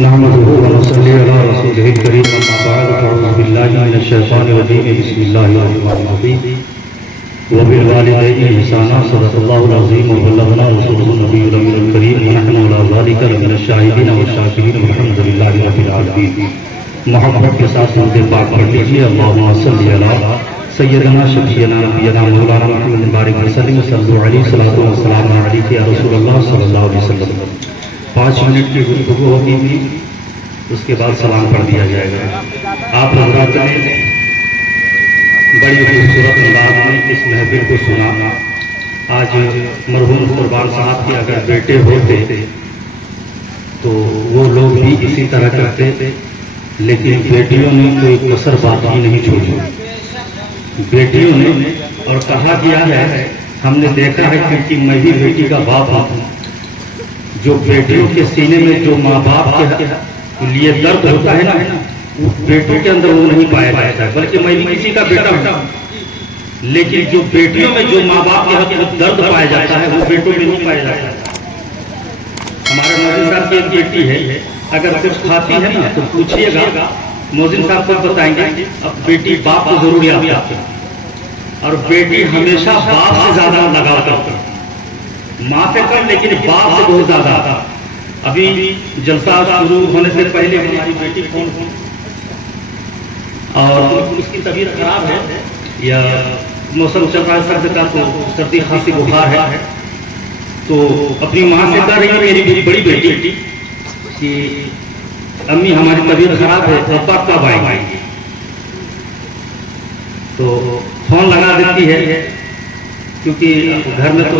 نحمده ونصلي على رسوله الكريم اما بعد اعوذ بالله من الشيطان الرجيم بسم الله الرحمن الرحيم وبالوالدين احسانا صدق الله العظيم وبلغنا رسوله النبي الكريم ونحن على ذلك لمن الشاهدين والشاكرين والحمد لله رب العالمين. محبت کے ساتھ سورۃ پاک پڑھ لیجیے. اللهم صل علی سیدنا شفیعنا نبینا مولانا محمد بارک وسلم صلوا علیہ الصلوۃ والسلام علیک یا رسول اللہ صلی اللہ علیہ وسلم. 5 منٹ کی گفتگو ہوگی بھی، اس کے بعد سلام پڑھ دیا جائے گا. آپ حضرات نے بڑی خوبصورت انداز میں اس محفل کو سنا. آج مرحوم قربان صاحب کے اگر بیٹے ہوتے تو وہ لوگ بھی اسی طرح کرتے، لیکن بیٹیوں نے کوئی کسر باقی نہیں چھوڑی. بیٹیوں نے اور کہا گیا ہے، ہم نے دیکھا ہے کیونکہ میں بھی بیٹی کا باپ ہوں، جو بیٹیوں کے سینے میں جو ماں باپ کے لیے درد ہوتا ہے نا، بیٹوں کے اندر وہ نہیں پایا جاتا ہے. بلکہ میں بھی کسی کا بیٹا ہوں، لیکن جو بیٹیوں میں جو ماں باپ کے حق درد پایا جاتا ہے وہ بیٹوں میں نہیں پایا جاتا ہے. ہمارے موزن صاحب کی ایک بیٹی ہے، اگر کچھ کھاتی ہے نا تو پوچھئے گا، موزن صاحب کو بتائیں گے اب بیٹی باپ کو ضرور یاد آتی ہے، اور بیٹی ہمیشہ باپ سے زیادہ لگا کرتی ہے. ماں سے کم لیکن باپ سے بہت زیادہ آتا. ابھی جلسہ شروع ہونے سے پہلے ہماری بیٹی فون اور اس کی طبیعت خراب ہے یا موسم چل رہا ہے سرد کا، تو سردی خاصی بخار ہے، تو اپنی ماں سے کہہ رہی ہے میری بڑی بیٹی کہ امی ہماری طبیعت خراب ہے تو ابا کب آئیں گے. تو فون لگا دیتی ہے، کیونکہ گھر میں تو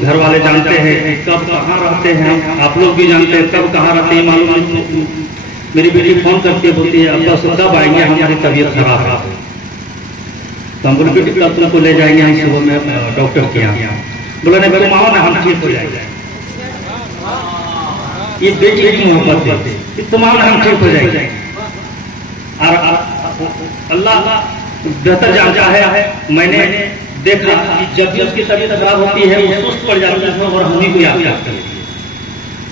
گھر والے جانتے ہیں کہ کب کہاں رہتے ہیں، آپ لوگ بھی جانتے ہیں کب کہاں رہتے ہیں معلوم نہیں. میری بیٹی فون کر کے بولتی ہے ابا سے کب آئیں گے، ہماری طبیعت خراب ہے. تو ہم بولے بیٹی کل تم کو لے جائیں گے ہم صبح میں ڈاکٹر کے یہاں. بولا نہیں بھائی ماں نا ہم ٹھیک ہو جائیں گے. یہ بیٹی کی محبت ہے کہ تمہارا ہم ٹھیک ہو جائیں گے. اور اللہ بہتر جانتا ہے. میں نے دیکھا کہ جب بھی اس کی طبیعت خراب ہوتی ہے وہ سست پڑ جاتی ہے اور ہم ہی کو یاد کرتے ہیں.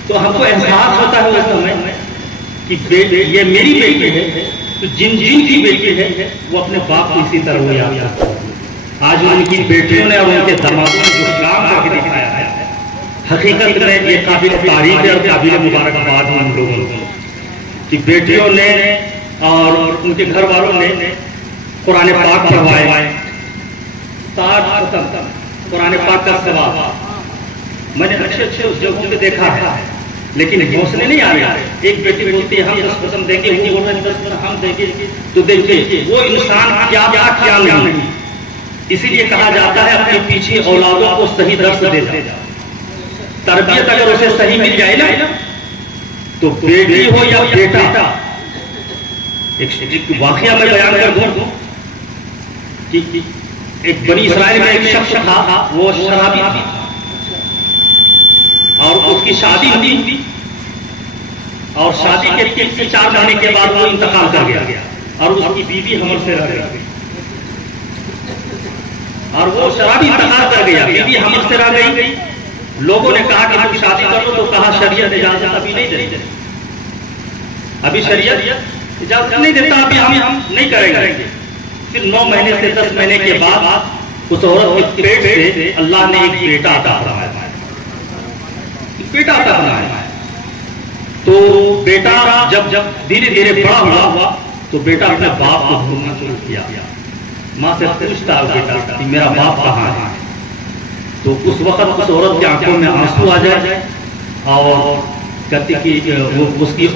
تو ہم کو احساس ہوتا ہے اس سمے کہ یہ میری بیٹی ہے، تو جن کی بیٹی ہے وہ اپنے باپ کو اسی طرح وہ یاد کرتے ہیں. آج ان کی بیٹیوں نے اور ان کے دمادوں نے جو کام کر کے دکھایا ہے، حقیقت میں یہ قابل تعریف ہے اور قابل مبارکباد ہم لوگوں کو کہ بیٹیوں نے اور ان کے گھر والوں نے قرآن پاک پڑھوائے. قرآن پاک کا ثواب میں نے اچھے اس جگہوں پہ دیکھا ہے، لیکن حوصلے نہیں آ رہے. ایک بیٹی بولتی ہے ہم 10% دیں گے، وہ 10% ہم دیں گے. تو دیکھیے وہ انسان کیا کیا نہیں. اسی لیے کہا جاتا ہے اپنے پیچھے اولادوں کو صحیح درس دے جا. تربیت اگر اسے صحیح مل جائے نا، تو بیٹی ہو یا بیٹا. ایک واقعہ میں بیان کر دوں کہ ایک بنی اسرائیل میں ایک شخص تھا، وہ شرابی تھا اور اس کی شادی ہوئی، اور شادی کے 3 سے 4 مہینے کے بعد وہ انتقال کر گیا اور اس کی بیوی حمل سے رہ گئی. اور وہ شرابی انتقال کر گیا، بیوی حمل سے رہ گئی. لوگوں نے کہا کہ تم شادی کر لو، تو کہا شریعت اجازت ابھی نہیں دیتی، ابھی شریعت اجازت نہیں دیتا، ابھی ہم نہیں کریں گے. پھر 9 مہینے سے 10 مہینے کے بعد اس عورت کے پیٹ سے اللہ نے ایک بیٹا عطا فرمایا. تو بیٹا جب دھیرے دھیرے بڑا ہوا تو بیٹا اپنے باپ کو ڈھونڈنا شروع کیا. ماں سے پوچھتا بیٹا کہ میرا باپ کہاں ہے. تو اس وقت اس عورت کی آنکھوں میں آنسو آ جائے اور کہتی کہ اس کی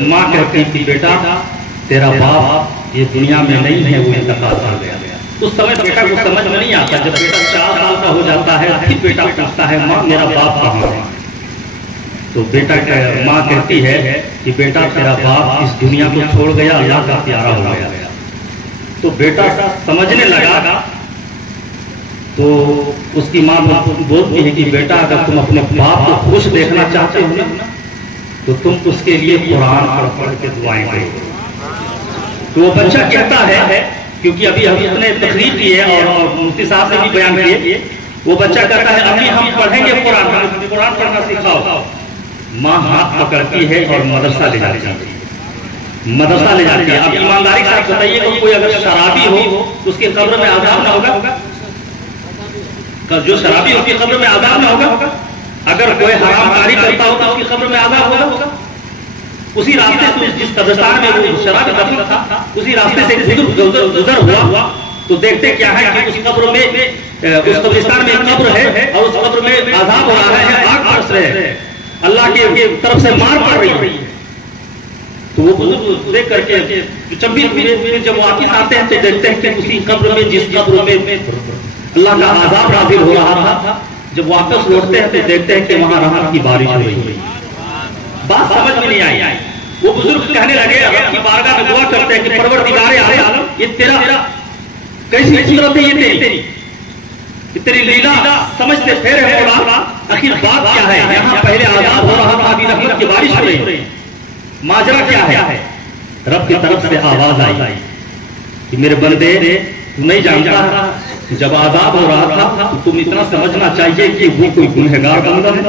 ماں کہتی کہ بیٹا تیرا باپ یہ دنیا میں نہیں ہے، وہ انتقال کر گیا. اس سمے بیٹا کو سمجھ میں نہیں آتا. جب بیٹا 4 سال کا ہو جاتا ہے پھر بیٹا پوچھتا ہے ماں میرا باپ کہاں ہے. تو بیٹا ماں کہتی ہے کہ بیٹا تیرا باپ اس دنیا کو چھوڑ گیا، اللہ کا پیارا ہو گیا. تو بیٹا سمجھنے لگا. تو اس کی ماں بولتی ہے کہ بیٹا اگر تم اپنے باپ کو خوش دیکھنا چاہتے ہو نا، تو تم اس کے لیے قرآن پڑھ کے دعائیں کرو. تو وہ بچہ کہتا ہے، کیونکہ ابھی ہم نے تقریر کی ہے اور مفتی صاحب نے بھی بیان کیے، وہ بچہ کہتا ہے ابھی ہم پڑھیں گے قرآن پڑھنا سکھاؤ. ماں ہاتھ پکڑتی ہے اور مدرسہ لے جاتی ہے، مدرسہ لے جاتی ہے۔ اب ایمانداری سے آپ بتائیے کہ کوئی اگر شرابی ہو تو اس کی قبر میں عذاب نہ ہوگا؟ جو شرابی اس کی قبر میں عذاب نہ ہوگا؟ اگر کوئی حرام کاری کرتا ہو تو اس کی قبر میں عذاب ہوگا؟ اسی راستے سے جس قبرستان میں وہ شرابی دفن تھا اسی راستے سے گزر ہوا تو دیکھتے کیا ہے کہ اس قبر میں اس قبرستان میں ایک قبر ہے اور اس قبر میں عذاب ہو رہا ہے، آگ برس رہے ہیں، اللہ کی طرف سے مار پڑ رہی ہے۔ تو وہ بزرگ دیکھ کر کے جب وہ واپس آتے ہیں تو دیکھتے ہیں کہ اسی قبر میں جس قبر میں اللہ کا عذاب نازل ہو رہا تھا، جب واپس لوٹتے ہیں تو دیکھتے ہیں کہ وہاں رحمت کی بارش ہو رہی ہے۔ بات سمجھ میں نہیں آئی۔ وہ بزرگ کہنے لگے اللہ کی بارگاہ میں دعا کرتے ہیں کہ پروردگار عالم یہ تیرا کیسی قدرت ہے، یہ تیری لیلا سمجھتے پھر ہے مولا، آخر بات کیا ہے؟ یہاں پہلے عذاب ہو رہا تھا، ابھی رحمت کی بارش ہو رہی ہے، ماجرا کیا ہے؟ رب کی طرف سے آواز آئی کہ میرے بندے تو نہیں جانتا جب عذاب ہو رہا تھا تو تم اتنا سمجھنا چاہیے کہ وہ کوئی گنہگار بندہ ہے،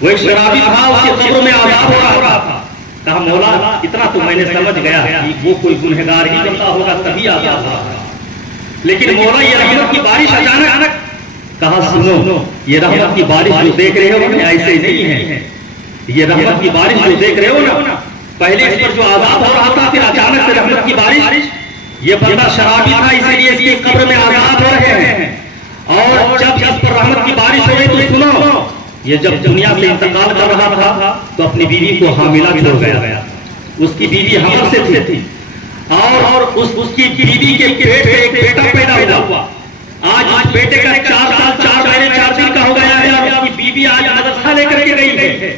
وہ ایک شرابی تھا، اس کی قبر میں عذاب ہو رہا تھا۔ کہا مولا اتنا تو میں نے سمجھ گیا کہ وہ کوئی گنہگار ہی بندہ ہوگا تبھی عذاب ہو رہا، لیکن مولا یہ رحمت کی بارش اچانک۔ کہا سنو یہ رحمت کی بارش جو دیکھ رہے ہو ایسے نہیں ہے، یہ رحمت کی بارش جو دیکھ رہے ہو نا، پہلے اس پر جو عذاب ہو رہا تھا پھر اچانک سے رحمت کی بارش، یہ بندہ شرابی تھا اسی لیے اس کی قبر میں عذاب ہو رہے ہیں، اور جب اس پر رحمت کی بارش ہو رہی تو سنو یہ جب دنیا سے انتقال کر رہا تھا تو اپنی بیوی کو حاملہ چھوڑ گیا، اس کی بیوی حمل سے تھی اور اس کی بیوی کے پیٹ میں ایک بیٹا پیدا ہوا۔ آج بیٹے کا 4 سال 4 مہینے 4 دن کا ہو گیا ہے اور اس کی بیوی آج مدرسہ لے کر کے گئی ہے،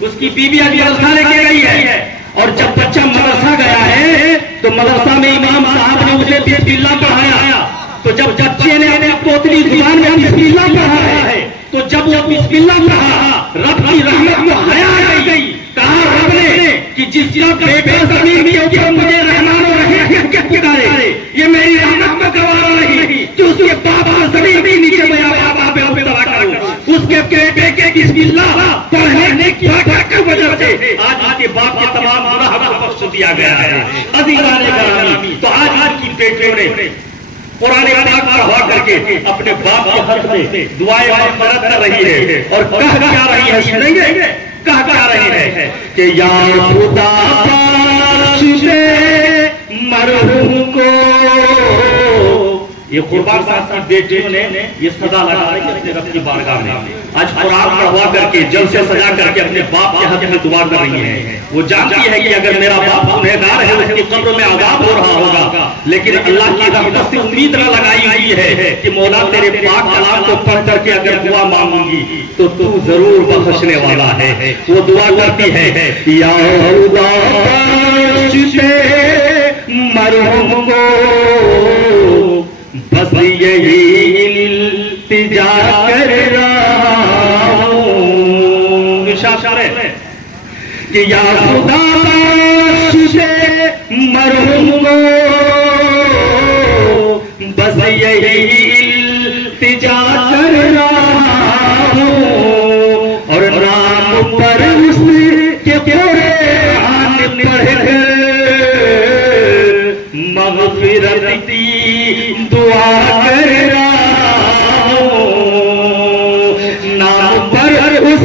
اس کی بیوی آج مدرسہ لے کے گئی ہے، اور جب بچہ مدرسہ گیا ہے تو مدرسہ میں امام صاحب نے اسے بسم اللہ پڑھایا، تو جب بچے نے اپنے پوتلی زبان میں بسم اللہ پڑھایا ہے تو جب وہ بسم اللہ پڑھا رب کی رحمت کو حیا آ گئی۔ کہا رب نے کہ جس کا بیٹا زمین کے اوپر مجھے رحمان و رحیم کہہ پکارے یہ میری رحمت میں گوارا نہیں کہ اس کے باپ کو زمین بھی نیچے میرا بابا پہ مبتلا کروں، اس کے بیٹے کے بسم اللہ پڑھنے کی وجہ سے آج کے باپ کے تمام گناہ کو بخش دیا گیا ہے۔ عزیزان گرامی تو آج کی بیٹیوں نے قرآن پاک پڑھا کر کے اپنے باپ کے حق میں دعائیں مغفرت کر رہی ہے، اور کہہ کیا رہی ہے سنیں گے؟ کہہ کیا رہی ہے کہ یا خدا بخش دے مرحوم کو۔ یہ قربان صاحب کی بیٹیوں نے یہ صدا لگا رہی ہے اپنے رب کی بارگاہ میں، آج قرآن پڑھوا کر کے جل سے سجا کر کے اپنے باپ کے حق میں دعا کر رہی ہے۔ وہ جانتی ہے کہ اگر میرا باپ گنہگار ہے اس کی قبر میں عذاب ہو رہا ہوگا، لیکن اللہ کی رحمت سے امید نہ لگائی ہوئی ہے کہ مولا تیرے پاک کلام کو پڑھ کر کے اگر دعا مانگوں گی تو تو ضرور بخشنے والا ہے۔ وہ دعا کرتی ہے یا خدا بخش دے مرحوم کو، بس یہی التجا کر رہا ہوں کہ یا خدا بخش دے مرحوم کو، بس یہی التجا کر رہا ہوں، اور نام پر اس کے قرآن پڑھ کر مغفرت کی دعا کر رہا ہوں، نام پر اس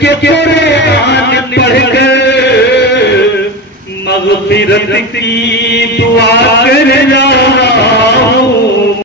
کے قرآن پڑھ کر مغفرت کی دعا کر